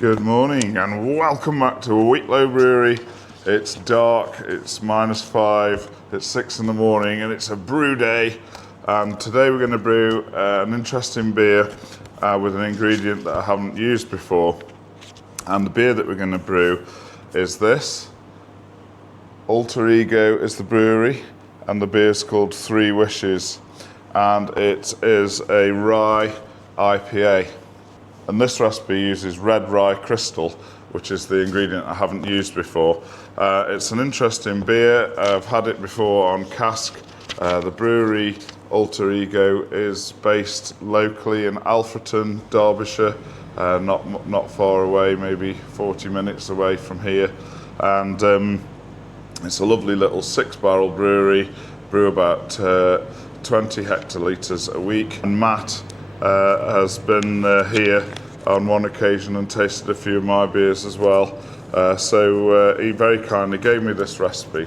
Good morning and welcome back to Wheatlow Brewery. It's dark, it's -5, it's 6 in the morning and it's a brew day. And today we're going to brew an interesting beer with an ingredient that I haven't used before. And the beer that we're going to brew is this. Alter Ego is the brewery and the beer is called Three Wishes. And it is a Rye IPA. And this recipe uses Red Rye Crystal, which is the ingredient I haven't used before. It's an interesting beer. I've had it before on Cask. The brewery, Alter Ego, is based locally in Alfreton, Derbyshire, not far away, maybe 40 minutes away from here. And it's a lovely little 6-barrel brewery, brew about 20 hectolitres a week. And Matt has been here on one occasion and tasted a few of my beers as well. So he very kindly gave me this recipe.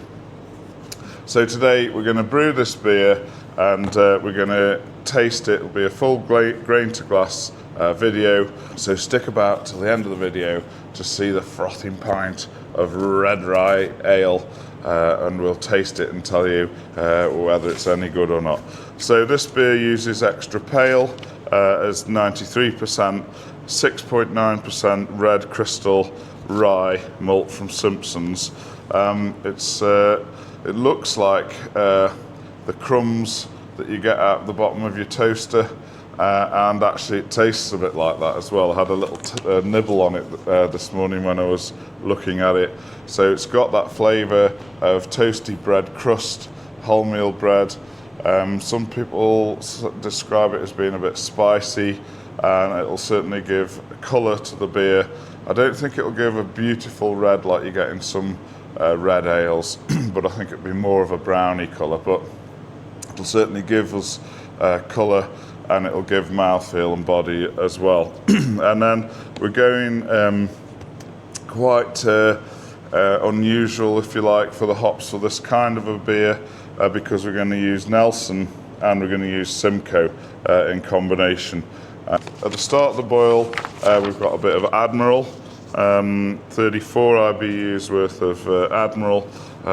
So today we're going to brew this beer and we're going to taste it. It'll be a full grain to glass video. So stick about till the end of the video to see the frothing pint of Red Rye Ale. And we'll taste it and tell you whether it's any good or not. So this beer uses extra pale as 93%, 6.9% red crystal rye malt from Simpsons. It looks like the crumbs that you get out the bottom of your toaster, and actually it tastes a bit like that as well. I had a little nibble on it this morning when I was looking at it. So it's got that flavour of toasty bread crust, wholemeal bread. Some people describe it as being a bit spicy, and it'll certainly give colour to the beer. I don't think it'll give a beautiful red like you get in some red ales, but I think it'll be more of a browny colour. But it'll certainly give us colour, and it'll give mouthfeel and body as well. And then we're going quite unusual, if you like, for the hops for this kind of a beer, because we're going to use Nelson and we're going to use Simcoe in combination. At the start of the boil, we've got a bit of Admiral, 34 IBUs worth of Admiral,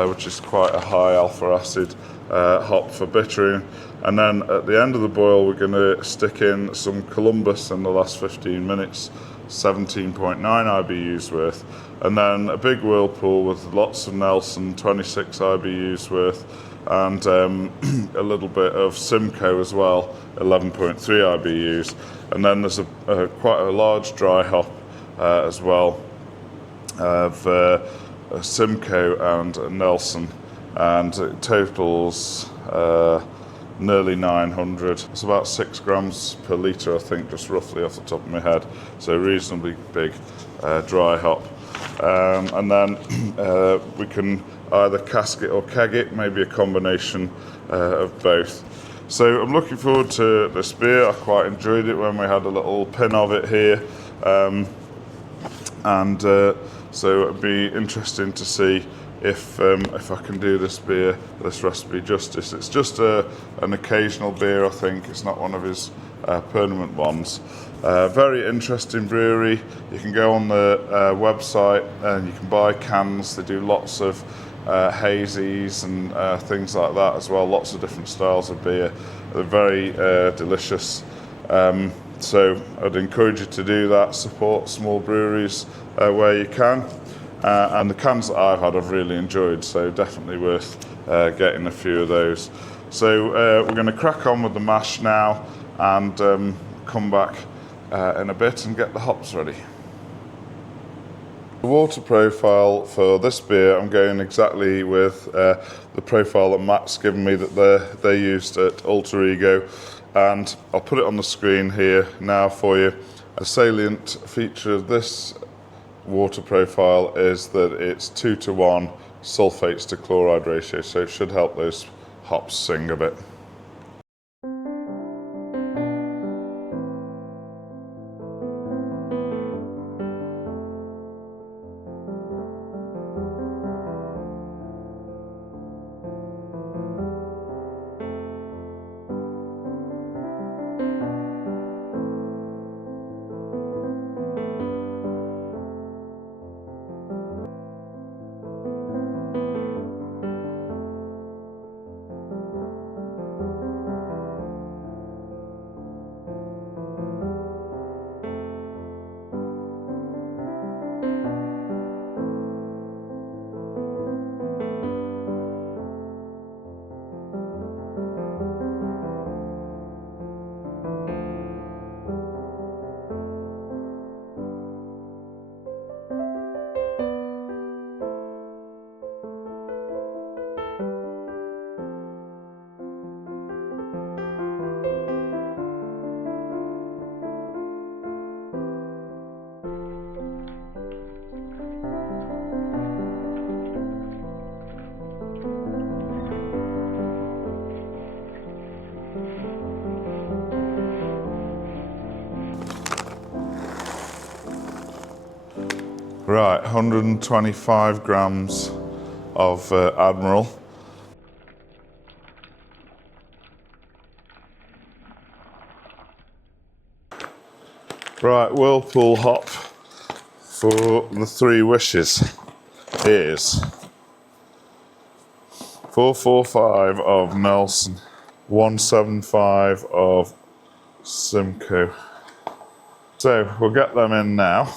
which is quite a high alpha acid hop for bittering. And then at the end of the boil, we're going to stick in some Columbus in the last 15 minutes, 17.9 IBUs worth. And then a big whirlpool with lots of Nelson, 26 IBUs worth, and a little bit of Simcoe as well, 11.3 IBUs. And then there's quite a large dry hop as well of Simcoe and Nelson, and it totals nearly 900. It's about 6 grams per litre, I think, just roughly off the top of my head. So reasonably big dry hop. And then we can either cask it or keg it, maybe a combination of both. So I'm looking forward to this beer. I quite enjoyed it when we had a little pin of it here. So it'd be interesting to see if I can do this beer, this recipe justice. It's just an occasional beer, I think. It's not one of his permanent ones. Very interesting brewery. You can go on the website and you can buy cans. They do lots of hazies and things like that as well. Lots of different styles of beer. They're very delicious. So I'd encourage you to do that. Support small breweries where you can. And the cans that I've had I've really enjoyed, so definitely worth getting a few of those. So we're going to crack on with the mash now and come back in a bit and get the hops ready. The water profile for this beer, I'm going exactly with the profile that Matt's given me that they used at Alter Ego, and I'll put it on the screen here now for you. A salient feature of this water profile is that it's 2-to-1 sulphates to chloride ratio, so it should help those hops sing a bit. Right, 125 grams of Admiral. Right, Whirlpool hop for the 3 wishes is 445 of Nelson, 175 of Simcoe. So we'll get them in now.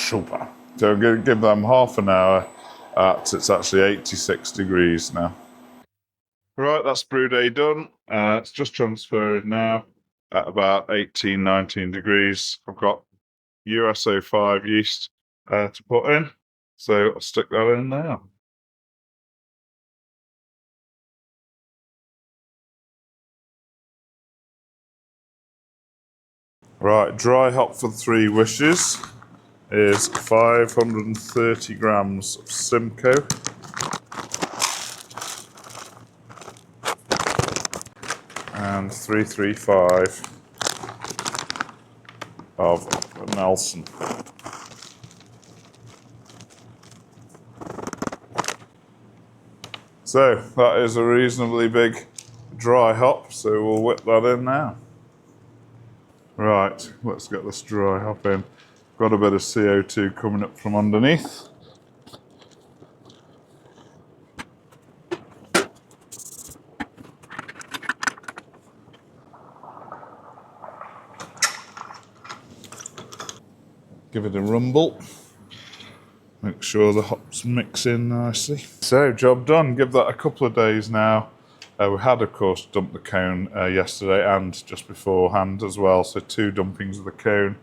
Super. So I'm going to give them half an hour it's actually 86 degrees now. Right, that's brew day done. It's just transferred now at about 18, 19 degrees. I've got USO5 yeast to put in, so I'll stick that in now. Right, dry hop for 3 wishes is 530 grams of Simcoe, and 335 of Nelson. So that is a reasonably big dry hop, so we'll whip that in now. Right, let's get this dry hop in. Got a bit of CO2 coming up from underneath. Give it a rumble. Make sure the hops mix in nicely. So, job done. Give that a couple of days now. We had, of course, dumped the cone yesterday and just beforehand as well. So 2 dumpings of the cone.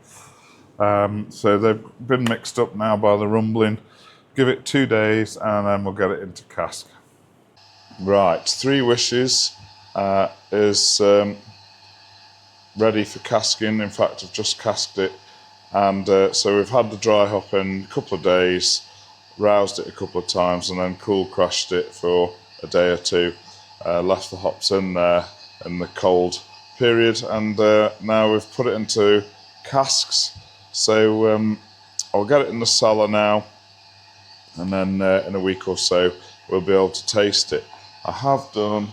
So they've been mixed up now by the rumbling. Give it 2 days and then we'll get it into cask. Right, 3 wishes is ready for casking. In fact, I've just casked it. And so we've had the dry hop in a couple of days, roused it a couple of times and then cool crushed it for a day or 2. Left the hops in there in the cold period, and now we've put it into casks. So I'll get it in the cellar now, and then in a week or so we'll be able to taste it. I have done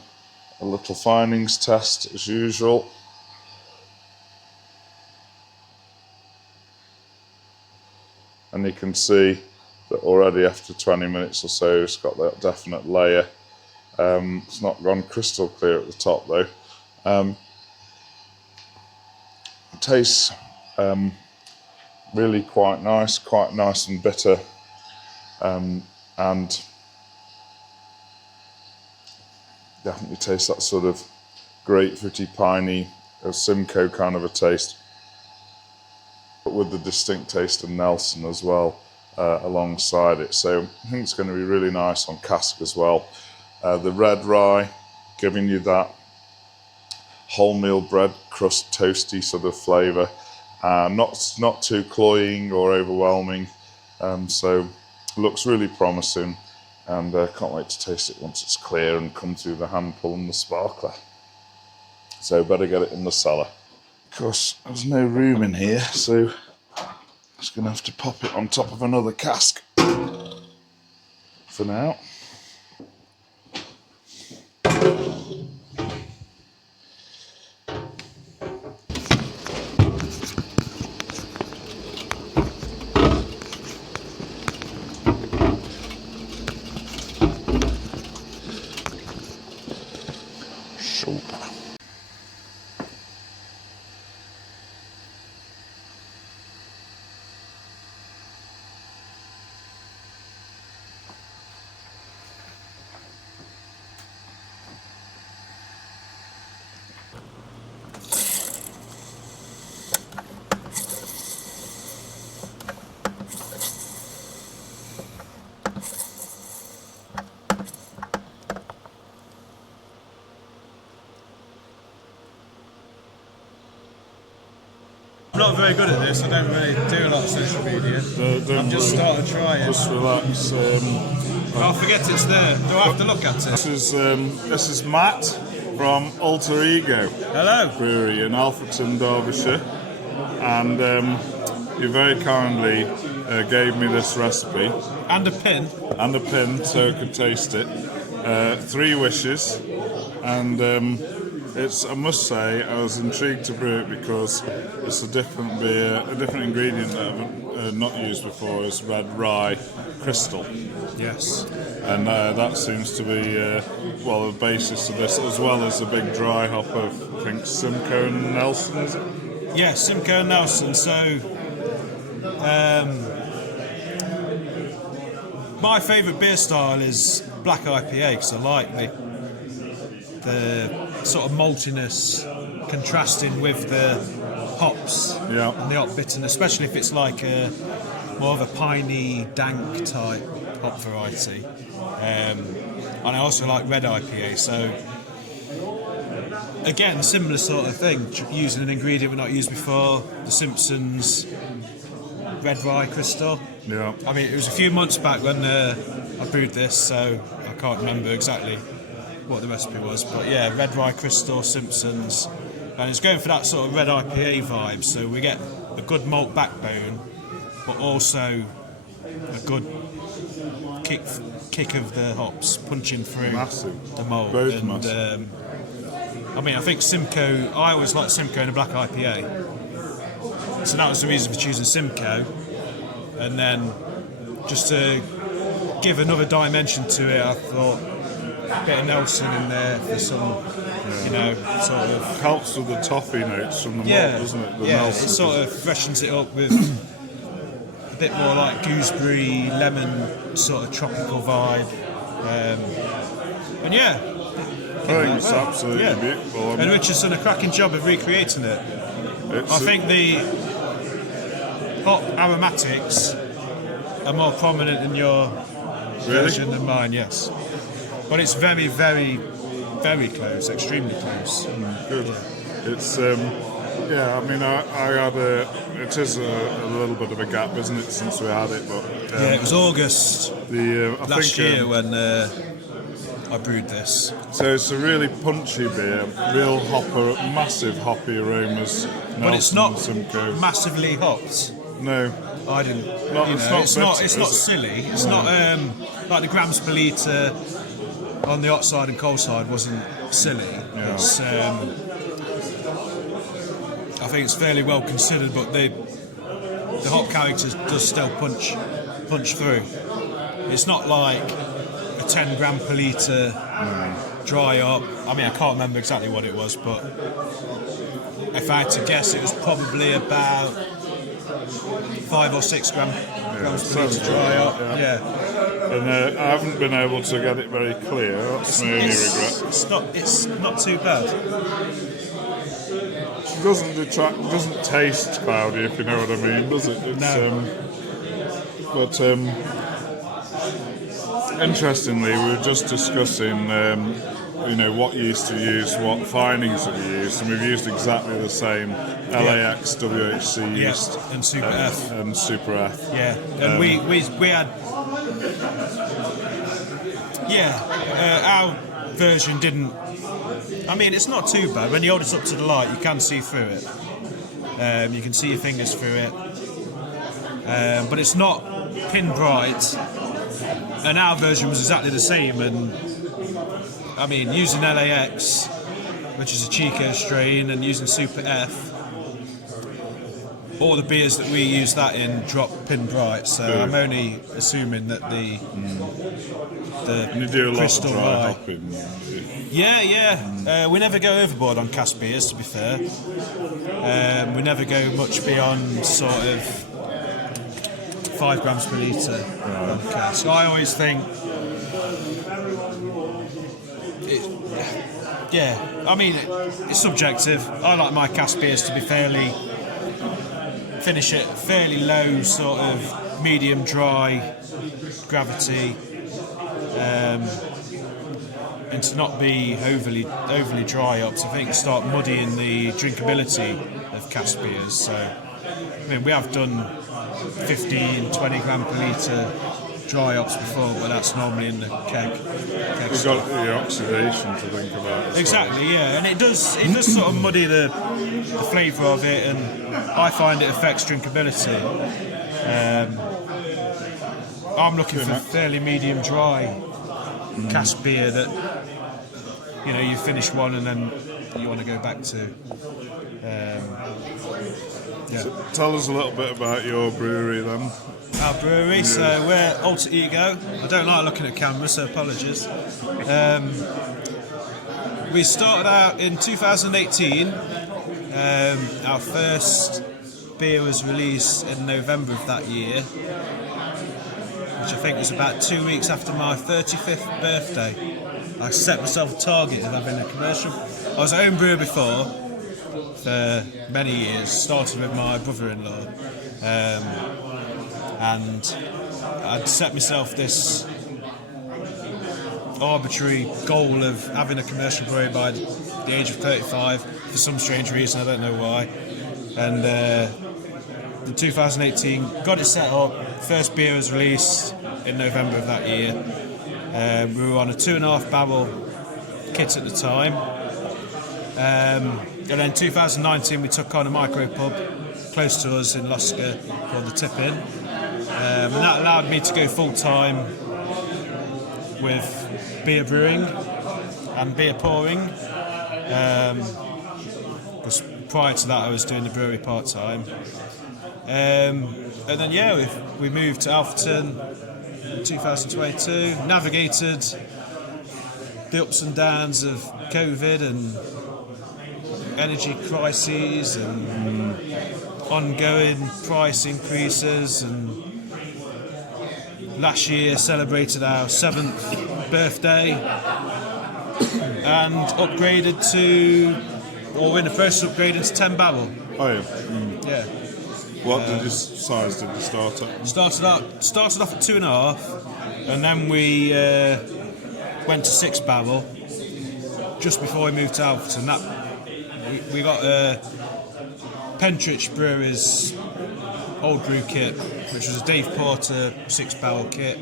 a little findings test as usual. And you can see that already after 20 minutes or so it's got that definite layer. It's not gone crystal clear at the top though. It tastes really quite nice and bitter, and definitely tastes that sort of grapefruity, piney, Simcoe kind of a taste, but with the distinct taste of Nelson as well alongside it. So I think it's going to be really nice on cask as well. The red rye giving you that wholemeal bread crust toasty sort of flavour, not too cloying or overwhelming, so looks really promising, and can't wait to taste it once it's clear and come through the hand pull and the sparkler. So better get it in the cellar. Of course there's no room in here, so I'm just going to have to pop it on top of another cask for now. not very good at this. I don't really do a lot of social media. I've just started trying. Just relax. I'll forget it's there. Do I have to look at it? This is Matt from Alter Ego Hello. Brewery in Alfreton, Derbyshire, and you very kindly gave me this recipe And a pin. so I could taste it. 3 wishes, and it's. I must say, I was intrigued to brew it because it's a different beer, a different ingredient that I've not used before. Is Red Rye Crystal. Yes. And that seems to be the basis of this, as well as a big dry hop of, I think, Simcoe and Nelson, is it? Yeah, Simcoe and Nelson. So, my favourite beer style is black IPA because I like the sort of maltiness contrasting with the hops and the hop bitterness, especially if it's like more of a piney, dank type hop variety. And I also like red IPA, so again, similar sort of thing, using an ingredient we've not used before, the Simpsons Red Rye Crystal. Yeah. I mean, it was a few months back when I brewed this, so I can't remember exactly what the recipe was, but yeah, Red Rye Crystal, Simpsons, and it's going for that sort of red IPA vibe, so we get a good malt backbone, but also a good kick of the hops punching through the malt. Both and massive. I mean, I think Simcoe, I always like Simcoe in a black IPA, so that was the reason for choosing Simcoe. And then just to give another dimension to it, I thought a bit of Nelson in there for some, sort of Helps with the toffee notes from the malt, doesn't it? The Nelson it sort of freshens it up with a bit more like gooseberry, lemon, sort of tropical vibe. And yeah, I think it's absolutely beautiful. And Richard's done a cracking job of recreating it. I think the hop aromatics are more prominent in your version than mine, yes. But it's very, very, very close, extremely close. Good. It's I mean, I had it is a little bit of a gap, isn't it, since we had it? But it was August last year when I brewed this. So it's a really punchy beer, real hopper, massive hoppy aromas. But it's not Simcoe. massively hopped. No, I didn't. It's not silly. It's not like the grams per litre on the hot side and cold side wasn't silly. Yeah. It's, I think it's fairly well considered, but the hop character does still punch through. It's not like a 10 gram per litre dry up. I mean, I can't remember exactly what it was, but if I had to guess, it was probably about 5 or 6 grams per litre dry up. And I haven't been able to get it very clear. That's my only regret. It's not too bad. It doesn't taste cloudy, if you know what I mean, does it? It's, no. But interestingly, we were just discussing, what yeast to use, what finings that we use, and we've used exactly the same LAX, WHC yeast, and Super F. And Super F. Yeah, and we had. Our version didn't. I mean, it's not too bad. When you hold it up to the light, you can see through it. You can see your fingers through it. But it's not pin bright. And our version was exactly the same. And I mean, using LAX, which is a Chico strain, and using Super F, all the beers that we use that in drop pin bright. So I'm only assuming that the And you do a lot Crystal of dry Rye. hopping. Yeah. We never go overboard on cask beers, to be fair. We never go much beyond sort of 5 grams per litre on cask. I always think, it's subjective. I like my cask beers to be finish at fairly low, sort of medium dry gravity. And to not be overly dry up, so I think start muddying the drinkability of cask beers. So I mean, we have done 15, 20 gram per litre dry hops before, but that's normally in the keg. We've got the oxidation to think about as Exactly, yeah, and it does sort of muddy the flavour of it, and I find it affects drinkability. I'm looking for fairly medium dry cask beer that, you know, you finish one and then you want to go back to. So tell us a little bit about your brewery then. Our brewery, so we're Alter Ego. I don't like looking at camera, so apologies. We started out in 2018. Our first beer was released in November of that year, which I think was about 2 weeks after my 35th birthday. I set myself a target of having a commercial. I was a home brewer before for many years, started with my brother-in-law, and I'd set myself this arbitrary goal of having a commercial brewery by the age of 35 for some strange reason, I don't know why. And in 2018, got it set up. First beer was released in November of that year. We were on a 2.5 barrel kit at the time. And then 2019 we took on a micro pub close to us in Gloucester called the Tip-In. And that allowed me to go full time with beer brewing and beer pouring. Because prior to that I was doing the brewery part time. And then we moved to Alfreton in 2022, navigated the ups and downs of COVID and energy crises and ongoing price increases, and last year celebrated our 7th birthday and upgraded to, or we're in the process of upgrading to 10 barrel. Oh yeah. Yeah. What size did you start at? Started off at 2.5, and then we went to 6 barrel just before we moved to Alfreton. We got Pentridge Brewery's old brew kit, which was a Dave Porter 6 barrel kit,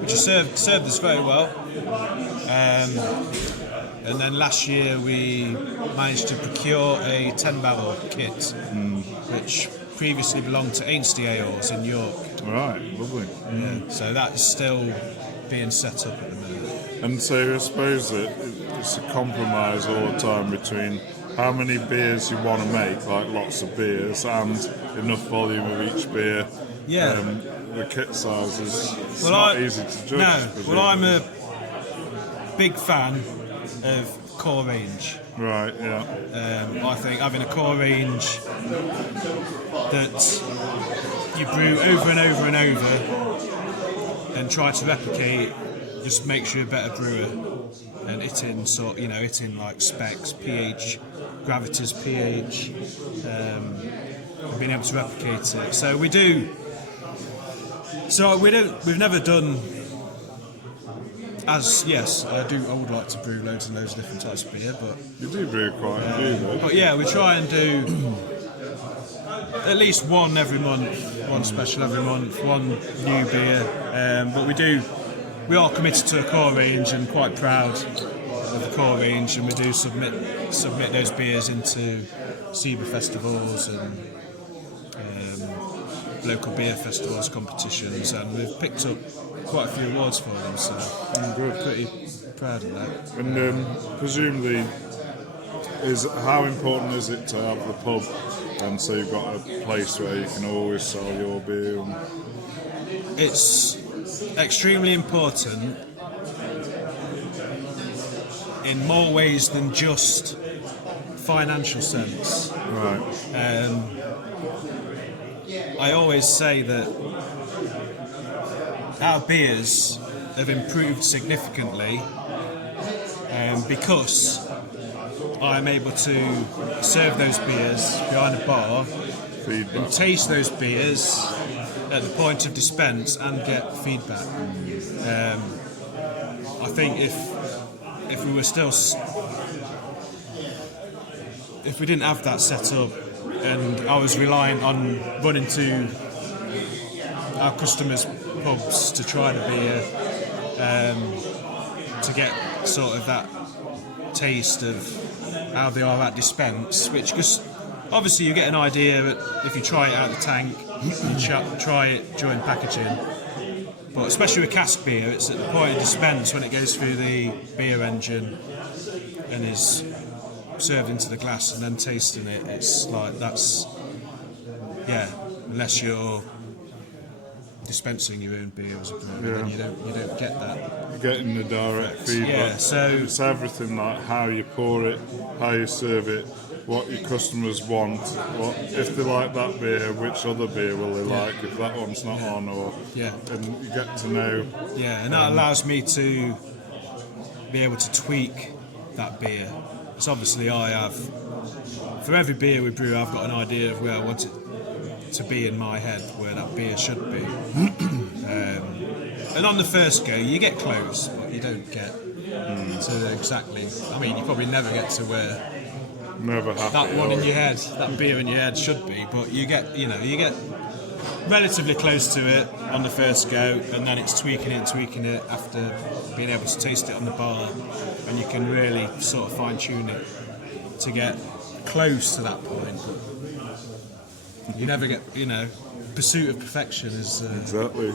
which has served us very well. And then last year we managed to procure a 10 barrel kit, which previously belonged to Ainsty Ales in York. Right, lovely. Yeah, so that's still being set up at the minute. And so I suppose that it's a compromise all the time between how many beers you want to make, like lots of beers, and enough volume of each beer. Yeah. The kit size is not easy to judge. No, well, I'm a big fan of core range. Right, yeah. I think having a core range that you brew over and over and over and try to replicate just makes you a better brewer. And hitting like specs, pH, gravitas, pH, and being able to replicate it. So we do. So we've never done. I would like to brew loads and loads of different types of beer, but You do brew quite a few, though. but yeah, we try and do at least one every month, one special every month, one new beer. But we are committed to a core range and quite proud of the core range, and we do submit those beers into SEBA festivals and local beer festivals, competitions, and we've picked up quite a few awards for them, so we're pretty proud of that. And presumably, how important is it to have the pub, and so you've got a place where you can always sell your beer? It's extremely important in more ways than just financial sense. Right. I always say that our beers have improved significantly because I'm able to serve those beers behind a bar and taste those beers at the point of dispense and get feedback. I think if we didn't have that set up, and I was reliant on running to our customers' pubs to try the beer, to get sort of that taste of how they are at dispense, which just obviously you get an idea if you try it out of the tank, you try it during packaging. But especially with cask beer, it's at the point of dispense when it goes through the beer engine and is served into the glass and then tasting it. It's like unless you're dispensing your own beer as a brewer, then you don't get that. You're getting the direct feedback. Yeah, so it's everything, like how you pour it, how you serve it, what your customers want, what if they like that beer, which other beer will they like if that one's not on, or and you get to know. Yeah, and that allows me to be able to tweak that beer. Because obviously I have, for every beer we brew, I've got an idea of where I want it to be in my head, where that beer should be. And on the first go, you get close, but you don't get to exactly. I mean, you probably never get to where that one in your head, that beer in your head should be, but you get relatively close to it on the first go, and then it's tweaking it after being able to taste it on the bar, and you can really sort of fine tune it to get close to that point. You never get, pursuit of perfection is exactly,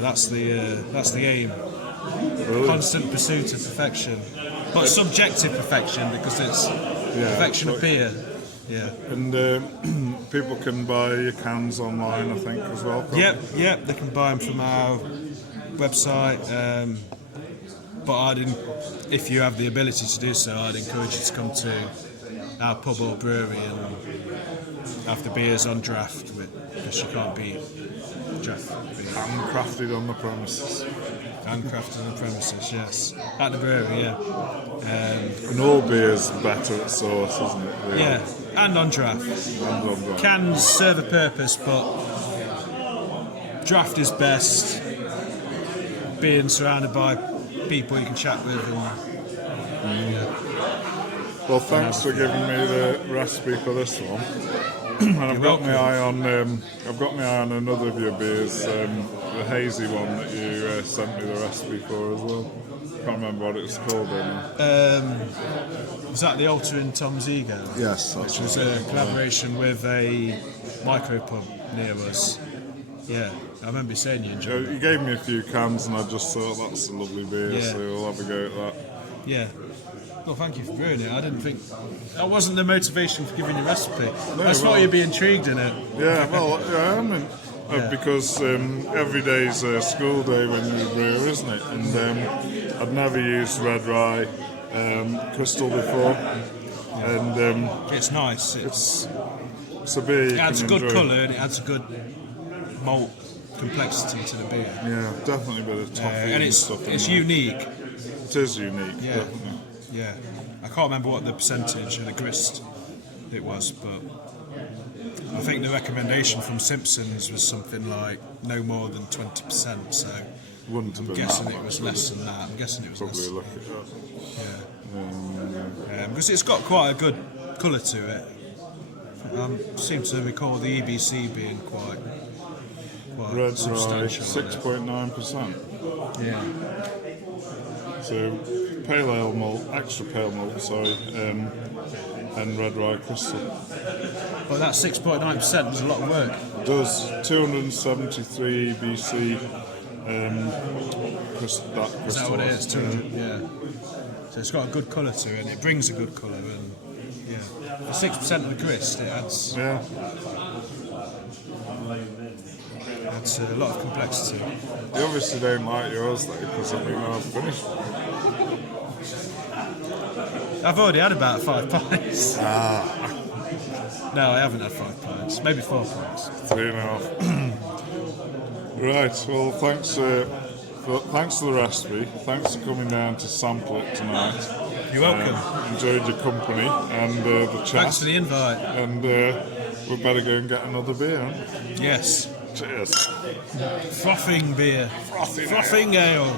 that's the aim. Really? Constant pursuit of perfection, but subjective perfection, because it's perfection of beer. Yeah, and people can buy your cans online, I think, as well. Yep, they can buy them from our website. But if you have the ability to do so, I'd encourage you to come to our pub or brewery and have the beers on draft, because you can't beat draft beer. Handcrafted on the premises. Handcrafted on the premises, yes. At the brewery, and all beer's better at source, isn't it? Really? Yeah, and on draft. Cans serve a purpose, but draft is best. Being surrounded by people you can chat with. Well, thanks for giving me the recipe for this one. And I've got my eye on another of your beers, the hazy one that you sent me the recipe for as well. Can't remember what it was called Was that the Alter Ego? Yes, which was a collaboration with a micro pub near us. Yeah, I remember you saying you enjoyed it. You gave me a few cans and I just thought that's a lovely beer, so we'll have a go at that. Yeah. Well, thank you for brewing it. I didn't think that wasn't the motivation for giving you a recipe. I thought you'd be intrigued in it. Yeah, well, I mean, because every day's a school day when you brew, isn't it? And I'd never used Red Rye Crystal before, and it's nice. It's a beer. It adds a good colour and it adds a good malt complexity to the beer. Yeah, definitely a bit of toffee and it's unique. It is unique, definitely. Yeah, I can't remember what the percentage of the grist it was, but I think the recommendation from Simpsons was something like no more than 20%. So I'm guessing it was less than that. I'm guessing it was probably less. Because it's got quite a good colour to it. I seem to recall the EBC being quite Red substantial. 6.9%. Yeah. So pale ale malt, extra pale malt, and Red Rye Crystal. Well, that 6.9% was a lot of work. It does 273 EBC. Is that what it is? 200. Yeah. So it's got a good colour to it, and it brings a good colour, and for 6% of the grist, it adds. Yeah. Adds a lot of complexity. You obviously don't like yours, though, because I've finished. I've already had about 5 pints. No, I haven't had 5 pints. Maybe 4 pints. 3.5. Right. Well, thanks for the recipe. Thanks for coming down to sample it tonight. You're welcome. Enjoyed your company and the chat. Thanks for the invite. And we better go and get another beer, haven't we? Yes. Cheers. Frothing beer. Frothing ale.